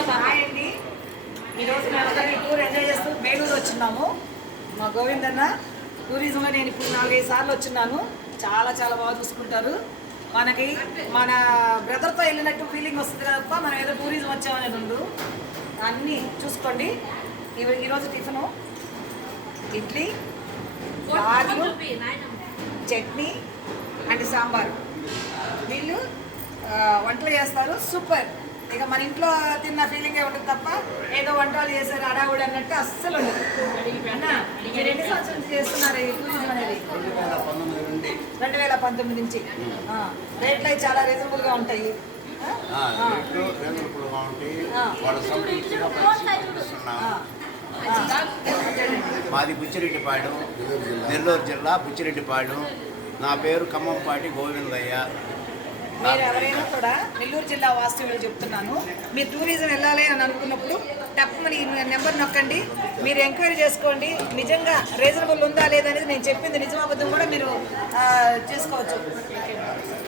అండి, ఈరోజు మేము టూర్ ఎంజాయ్ చేస్తూ బేలూరు వచ్చిన్నాము. మా గోవిందన్న టూరిజంలో నేను ఇప్పుడు 4-5 సార్లు వచ్చిన్నాను. చాలా చాలా బాగా చూసుకుంటారు. మనకి మన బ్రదర్తో వెళ్ళినట్టు ఫీలింగ్ వస్తుంది తప్ప మనం ఏదో టూరిజం వచ్చామనేది ఉండు. అన్నీ చూసుకోండి. ఈరోజు టిఫిను ఇడ్లీ, ఆలు, చట్నీ అండ్ సాంబారు. వీళ్ళు వంటలు చేస్తారు, సూపర్. ఇక మన ఇంట్లో తిన్న ఫీలింగే ఉంటుంది తప్ప ఏదో వంటలు చేశారు అడావుడు అన్నట్టు అస్సలు ఉండదు. మీరు ఎన్ని సంవత్సరాల నుంచి చేస్తున్నారు ఈ టూరిజం అనేది? 2019 నుంచి. రేట్లు అయితే చాలా రీజనబుల్గా ఉంటాయి. మాది బుచ్చిరెడ్డిపాడు, నెల్లూరు జిల్లా బుచ్చిరెడ్డిపాడు. నా పేరు ఖమ్మంపాటి గోవిందయ్య. మీరు ఎవరైనా కూడా నెల్లూరు జిల్లా వాస్తవ్యులు చెప్తున్నాను, మీరు టూరిజం వెళ్ళాలి అని అనుకున్నప్పుడు తప్పమని నెంబర్ నొక్కండి, మీరు ఎంక్వైరీ చేసుకోండి. నిజంగా రీజనబుల్ ఉందా లేదనేది నేను చెప్పింది నిజం అబద్ధం కూడా మీరు చేసుకోవచ్చు.